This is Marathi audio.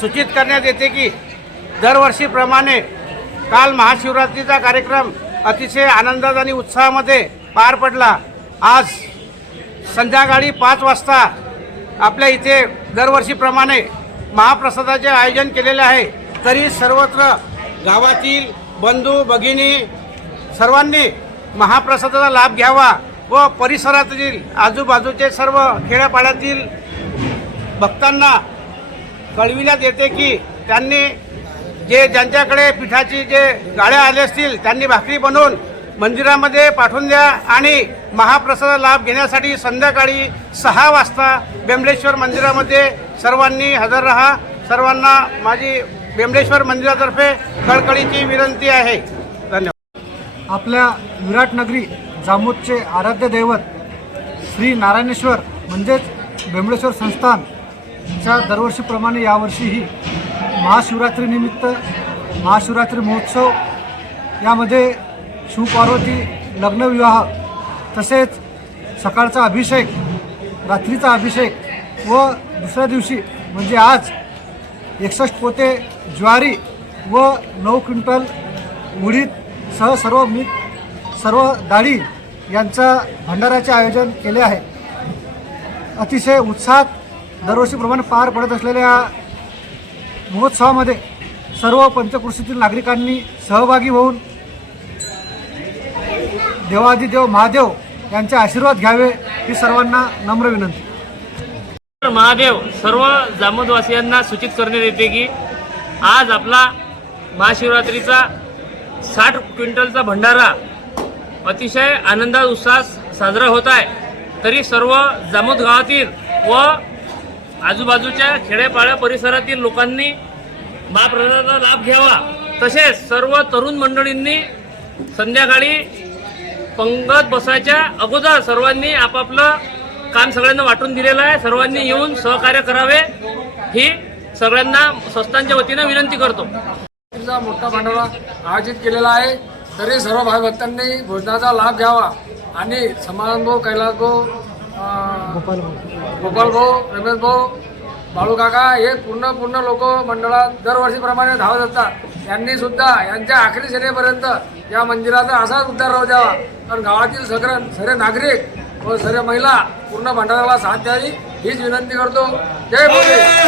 सूचित करण्यात येते की दरवर्षीप्रमाणे काल महाशिवरात्रीचा कार्यक्रम अतिशय आनंदात आणि उत्साहामध्ये पार पडला. आज संध्याकाळी पाच वाजता आपल्या इथे दरवर्षीप्रमाणे महाप्रसादाचे आयोजन केलेले आहे. तरी सर्वत्र गावातील बंधू भगिनी सर्वांनी महाप्रसादाचा लाभ घ्यावा व परिसरातील आजूबाजूचे सर्व खेड्यापाड्यातील भक्तांना कळविण्यात येते की त्यांनी जे ज्यांच्याकडे पिठाची जे गाड्या आले असतील त्यांनी भाकरी बनवून मंदिरामध्ये पाठवून द्या आणि महाप्रसाद लाभ घेण्यासाठी संध्याकाळी सहा वाजता बेंबलेश्वर मंदिरामध्ये सर्वांनी हजर राहा. सर्वांना माझी बेंबलेश्वर मंदिरातर्फे कळकळीची विनंती आहे. धन्यवाद. आपल्या विराटनगरी जामोदचे आराध्य दैवत श्री नारायणेश्वर म्हणजेच बेंबळेश्वर च्या दरवर्षीप्रमाणे यावर्षीही महाशिवरात्रीनिमित्त महाशिवरात्री महोत्सव यामध्ये शिवपार्वती लग्नविवाह तसेच सकाळचा अभिषेक रात्रीचा अभिषेक व दुसऱ्या दिवशी म्हणजे आज एकसष्ट पोते ज्वारी व नऊ क्विंटल उडीद सह सर्व मी सर्व डाळी यांचा भंडाराचे आयोजन केले आहे. अतिशय उत्साहात दरवर्षीप्रमाणे पार पडत असलेल्या महोत्सवामध्ये सर्व पंचकृषीतील नागरिकांनी सहभागी होऊन देवादिदेव महादेव यांचे आशीर्वाद घ्यावे ही सर्वांना नम्र विनंती. तर महादेव सर्व जामोदवासियांना सूचित करण्यात येते की आज आपला महाशिवरात्रीचा साठ क्विंटलचा भंडारा अतिशय आनंदात उत्साहात साजरा होत आहे. तरी सर्व जामोद गावातील व आजूबाजूच्या खेड्यापाड्या परिसरातील लोकांनी महाप्रसादाचा लाभ घ्यावा. तसेच सर्व तरुण मंडळींनी संध्याकाळी पंगत बसायच्या अगोदर सर्वांनी आपापलं काम सगळ्यांना वाटून दिलेलं आहे. सर्वांनी येऊन सहकार्य करावे. ही सगळ्यांना संस्थांच्या वतीनं विनंती करतो. मोठा भंडारा आयोजित केलेला आहे. तरी सर्व भागभक्तांनी भोजनाचा लाभ घ्यावा आणि समारंभ भाऊ गोपाल भाऊ. गोपाल भाऊ रमेश भाऊ बाळू काका हे पूर्ण पूर्ण लोक मंडळात दरवर्षीप्रमाणे धावत असतात. यांनी सुद्धा यांच्या आखरी सेनेपर्यंत या मंदिराचा असाच उद्धार राहू द्यावा. कारण गावातील सगळं सरे नागरिक व सर्व महिला पूर्ण भंडाराला साथ द्यावी हीच विनंती करतो. जय भोले!